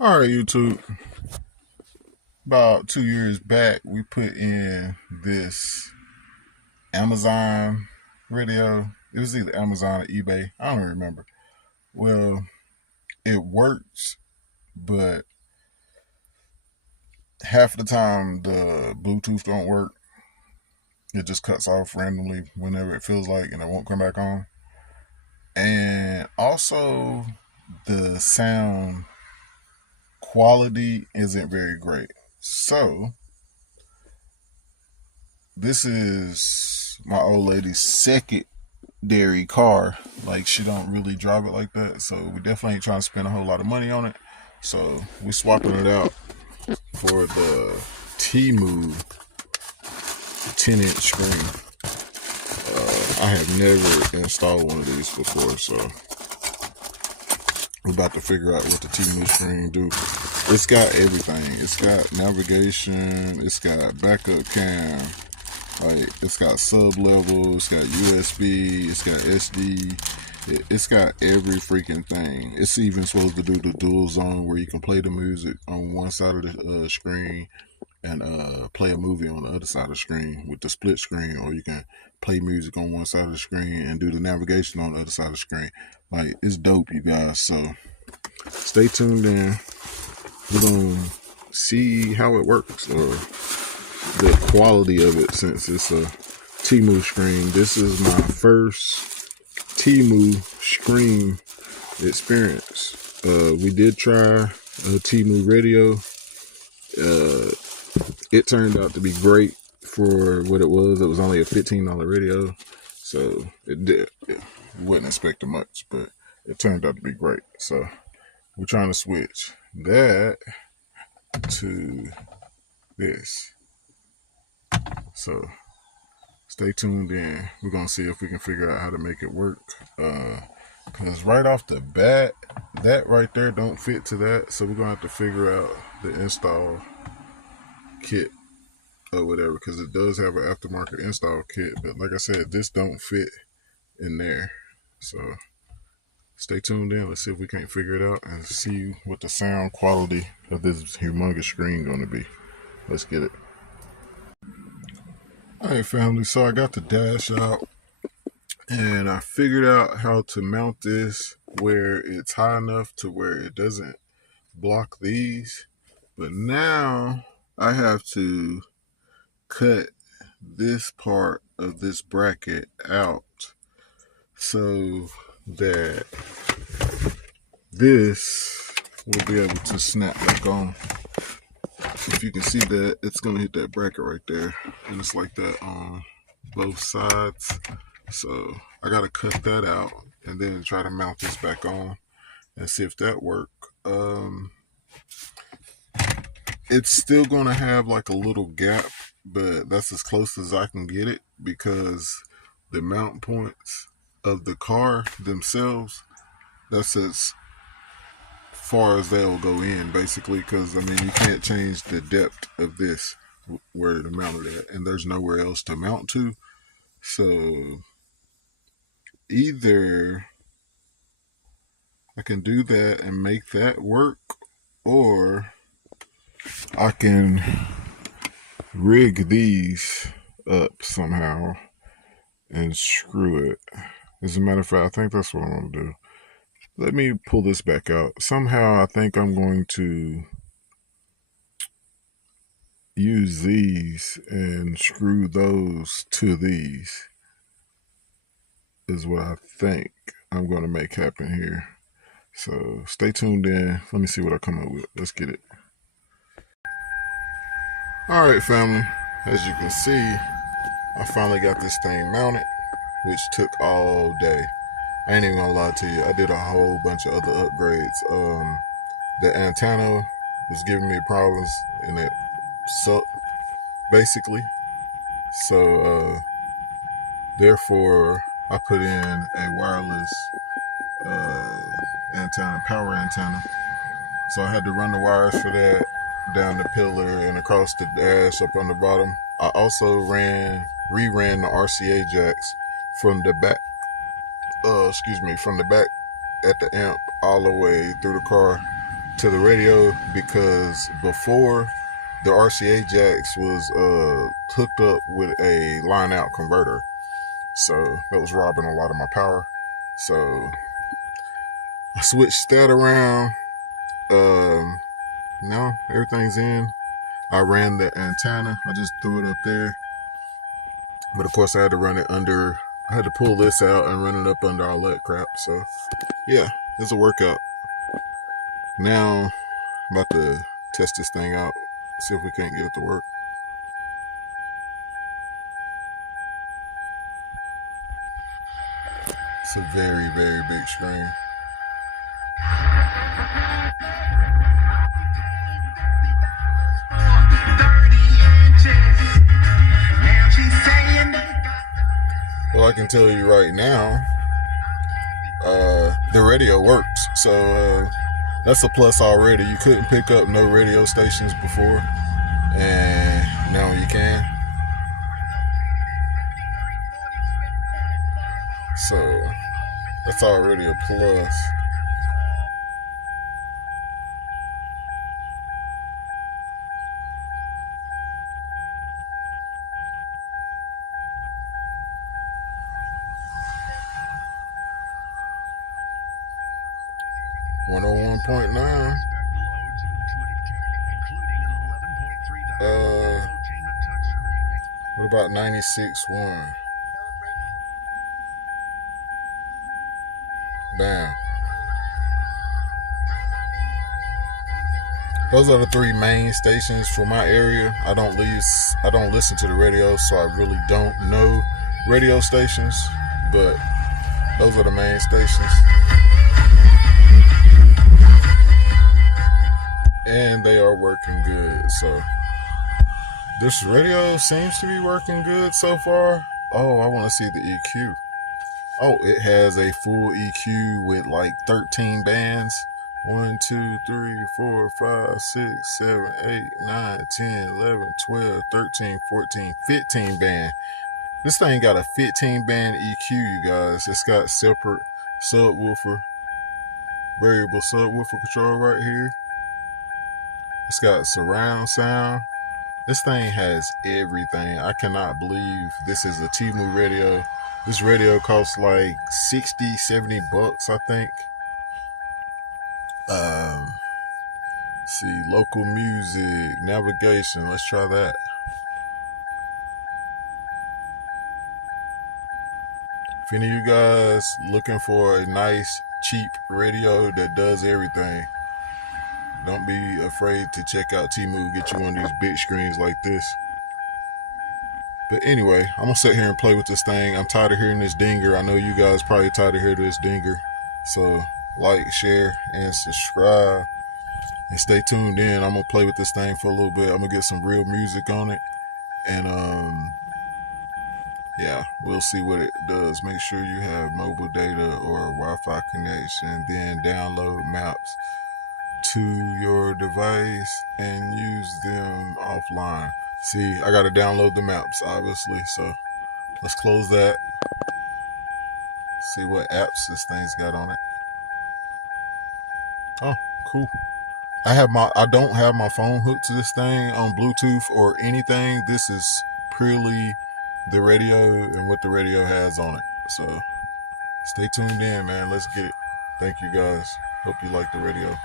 All right, YouTube. About 2 years back, we put in this Amazon radio. It was either Amazon or eBay. I don't remember. Well, it works, but half the time the Bluetooth don't work. It just cuts off randomly whenever it feels like, and it won't come back on. And also, the sound quality isn't very great. So this is my old lady's secondary car. Like, she don't really drive it like that, so we definitely ain't trying to spend a whole lot of money on it. So we're swapping it out for the Temu 10-inch screen. I have never installed one of these before, so we're about to figure out what the Temu screen do. It's got everything. It's got navigation. It's got backup cam. Like, it's got sub level. It's got USB. It's got SD. It's got every freaking thing. It's even supposed to do the dual zone where you can play the music on one side of the screen and play a movie on the other side of the screen with the split screen, or you can play music on one side of the screen and do the navigation on the other side of the screen. Like, it's dope, you guys. So stay tuned in. We're going to see how it works, or the quality of it, since it's a Temu screen. This is my first Temu screen experience. We did try a Temu radio. It turned out to be great for what it was. It was only a $15 radio, so it wasn't expecting much, but it turned out to be great. So we're trying to switch that to this. So stay tuned in. We're gonna see if we can figure out how to make it work. Because right off the bat, that right there don't fit to that. So we're gonna have to figure out the install kit or whatever, because it does have an aftermarket install kit, but like I said, this don't fit in there. So stay tuned in. Let's see if we can't figure it out and see what the sound quality of this humongous screen going to be. Let's get it. All right, family. So I got the dash out and I figured out how to mount this where it's high enough to where it doesn't block these. But now I have to cut this part of this bracket out so that this will be able to snap back on. If you can see that, it's going to hit that bracket right there, and it's like that on both sides. So I got to cut that out and then try to mount this back on and see if that works. It's still going to have like a little gap, but that's as close as I can get it, because the mount points of the car themselves, that's as far as they'll go in, basically, because I mean, you can't change the depth of this where to mount it at, and there's nowhere else to mount to. So either I can do that and make that work, or I can rig these up somehow and screw it. As a matter of fact, I think that's what I'm going to do. Let me pull this back out. Somehow I think I'm going to use these and screw those to these, is what I think I'm going to make happen here. So stay tuned in. Let me see what I come up with. Let's get it. All right, family. As you can see, I finally got this thing mounted, which took all day. I ain't even gonna lie to you. I did a whole bunch of other upgrades. The antenna was giving me problems, and it sucked basically. So therefore, I put in a wireless uh, antenna, power antenna. So I had to run the wires for that down the pillar and across the dash up on the bottom. I also reran the RCA jacks from the back. From the back at the amp all the way through the car to the radio, because before the RCA jacks was hooked up with a line out converter, so that was robbing a lot of my power. So I switched that around. Um, Now everything's in. I ran the antenna. I just threw it up there, but of course I had to run it under. I had to pull this out and run it up under all that crap. So yeah, it's a workout. Now I'm about to test this thing out, see if we can't get it to work. It's a very, very big screen. Well, I can tell you right now, the radio works. So that's a plus already. You couldn't pick up no radio stations before, and now you can. So that's already a plus. $101.9. What about 96.1? Bam. Those are the three main stations for my area. I don't listen to the radio, so I really don't know radio stations, but those are the main stations. And they are working good. So this radio seems to be working good so far. Oh, I want to see the EQ. Oh, it has a full EQ with like 13 bands. 1, 2, 3, 4, 5, 6, 7, 8, 9, 10, 11, 12, 13, 14, 15 band. This thing got a 15 band EQ, you guys. It's got separate subwoofer, variable subwoofer control right here. It's got surround sound. This thing has everything. I cannot believe this is a Temu radio. This radio costs like 60, 70 bucks, I think. See, local music, navigation. Let's try that. If any of you guys looking for a nice, cheap radio that does everything, don't be afraid to check out Temu. Get you one of these big screens like this. But anyway, I'm gonna sit here and play with this thing. I'm tired of hearing this dinger. I know you guys probably tired of hearing this dinger. So like, share, and subscribe. And stay tuned in. I'm gonna play with this thing for a little bit. I'm gonna get some real music on it. And yeah, we'll see what it does. Make sure you have mobile data or Wi-Fi connection, then download maps to your device and use them offline. See, I gotta download the maps, obviously. So let's close that. See what apps this thing's got on it. Oh, cool. I don't have my phone hooked to this thing on Bluetooth or anything. This is purely the radio and what the radio has on it. So stay tuned in, man. Let's get it. Thank you guys. Hope you like the radio.